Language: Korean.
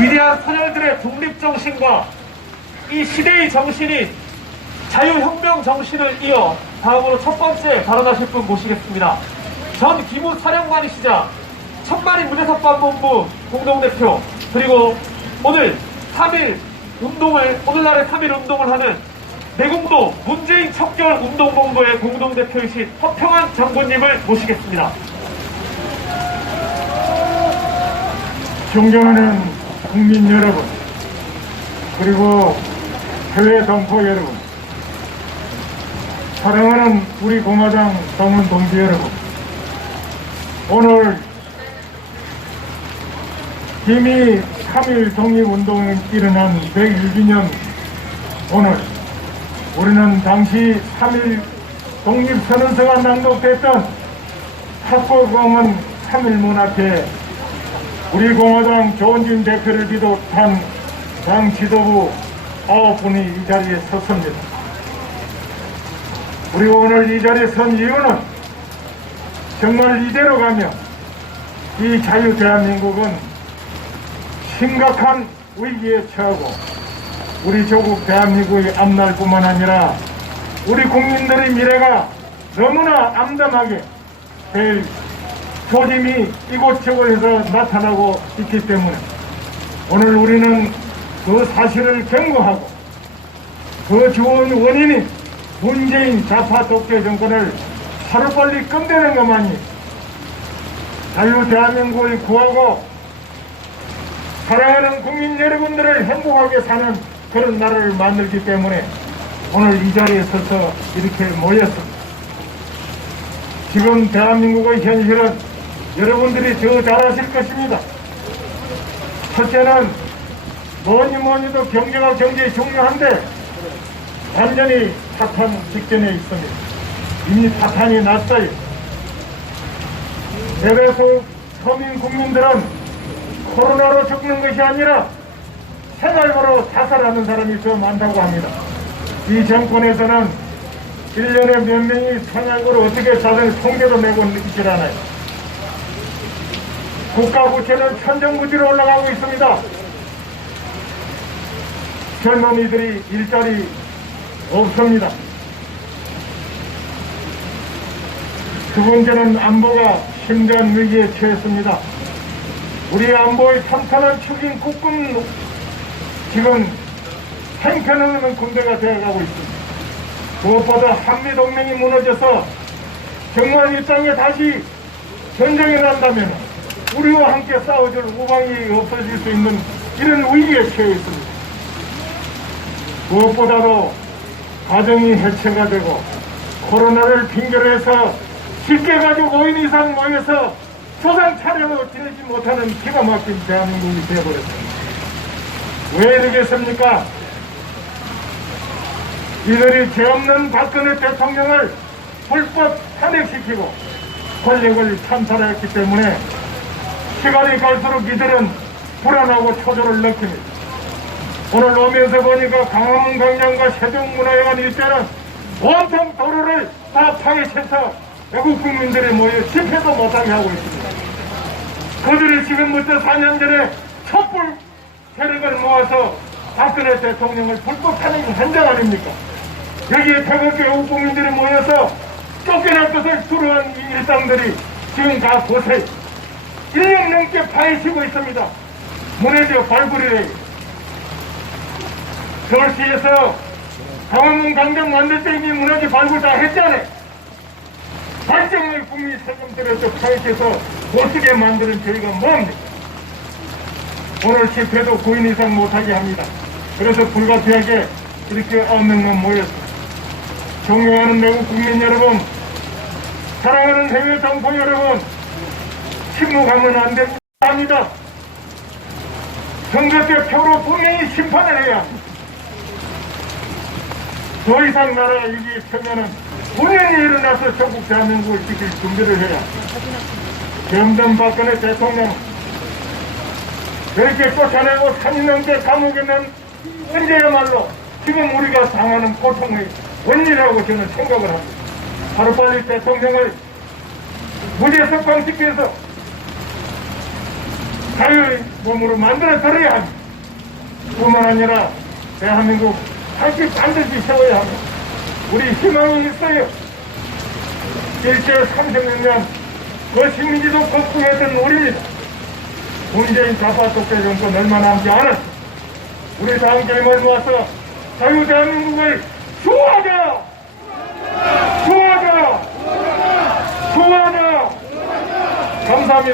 위대한 선열들의 독립정신과 이 시대의 정신이 자유혁명 정신을 이어 다음으로 첫 번째 발언하실 분 모시겠습니다. 전 기무 사령관이시자 천만인 무대사반본부 공동대표 그리고 오늘 3일 운동을 오늘날의 3일 운동을 하는 내공도 문재인 척결 운동본부의 공동대표이신 허평한 장군님을 모시겠습니다. 존경하는 국민 여러분, 그리고 해외 동포 여러분, 사랑하는 우리 공화당 당원 동지 여러분, 오늘 이미 3일 독립운동이 일어난 101주년 오늘 우리는 당시 3일 독립선언서가 낭독됐던 학고공원 3일문 앞에 우리 공화당 조원진 대표를 비롯한 당 지도부 아홉 분이 이 자리에 섰습니다. 우리 오늘 이 자리에 선 이유는 정말 이대로 가면 이 자유 대한민국은 심각한 위기에 처하고 우리 조국 대한민국의 앞날뿐만 아니라 우리 국민들의 미래가 너무나 암담하게 될 조짐이 이곳 저곳에서 나타나고 있기 때문에 오늘 우리는 그 사실을 경고하고 그 좋은 원인이 문재인 좌파 독재 정권을 하루빨리 끝내는 것만이 자유 대한민국을 구하고 사랑하는 국민 여러분들을 행복하게 사는 그런 나라를 만들기 때문에 오늘 이 자리에 서서 이렇게 모였습니다. 지금 대한민국의 현실은 여러분들이 더잘 아실 것입니다. 첫째는 뭐니 뭐니 도 경제가 굉장히 중요한데 완전히 파탄 직전에 있습니다. 이미 파탄이 났어요. 대다수 서민 국민들은 코로나로 죽는 것이 아니라 생활고로 자살하는 사람이 더 많다고 합니다. 이 정권에서는 1년에 몇 명이 생활고로 어떻게 자살 통계도 내고 있질 않아요. 국가 부채는 천정부지로 올라가고 있습니다. 젊은이들이 일자리 없습니다. 두 번째는 안보가 심대한 위기에 처했습니다. 우리 안보의 탄탄한 축인 국군 지금 행편없는 군대가 되어가고 있습니다. 무엇보다 한미동맹이 무너져서 정말 이 땅에 다시 전쟁이 난다면 우리와 함께 싸워줄 우방이 없어질 수 있는 이런 위기에 처해 있습니다. 무엇보다도 가정이 해체가 되고 코로나를 핑계로 해서 쉽게 가지고 5인 이상 모여서 조상 차례로 지내지 못하는 기가 막힌 대한민국이 되어버렸습니다. 왜 이러겠습니까? 이들이 죄 없는 박근혜 대통령을 불법 탄핵시키고 권력을 참살했기 때문에 시간이 갈수록 이들은 불안하고 초조를 느낍니다. 오늘 오면서 보니까 강화문 광장과 세종문화회관 일대는 온통 도로를 다 파헤쳐서 외국 국민들이 모여 집회도 못하게 하고 있습니다. 그들이 지금부터 4년 전에 촛불 세력을 모아서 박근혜 대통령을 불법 탄핵한 적 아닙니까? 여기에 태극기 외국 국민들이 모여서 쫓겨날 것을 두려운 이 일상들이 지금 다 보세요. 1년 넘게 파헤치고 있습니다. 문해저 발굴이래. 서울시에서 강원문 광장 만들 때 이미 문화재 발굴 다 했잖아요. 발정을 국민 세금 들여서 파헤쳐서 못쓰게 만드는 저희가 뭡니까? 오늘 집회도 9인 이상 못하게 합니다. 그래서 불가피하게 이렇게 없는건 모였습니다. 존경하는 외국 국민 여러분, 사랑하는 해외 동포 여러분, 침묵하면 안 됩니다. 선거 때 표로 분명히 심판을 해야 합니다. 더 이상 나라 위기에 처면은 분명히 일어나서 조국 대한민국을 지킬 준비를 해야. 정전 박근혜 대통령 그렇게 쫓아내고 3년 넘게 감옥에 있는 현재야말로 지금 우리가 당하는 고통의 원인이라고 저는 생각을 합니다. 하루빨리 대통령을 무죄 석방시켜서 자유의 몸으로 만들어 드려야 합니다. 뿐만 아니라 대한민국 다시 반드시 세워야 합니다. 우리 희망이 있어요. 일제 36년 그 식민지도 극복했던 우리입니다. 문재인 좌파 독재 정권 얼마 남지 않았어. 우리 다 함께 힘을 모아서 자유 대한민국을 수호하자! 수호하자! 수호하자! 감사합니다.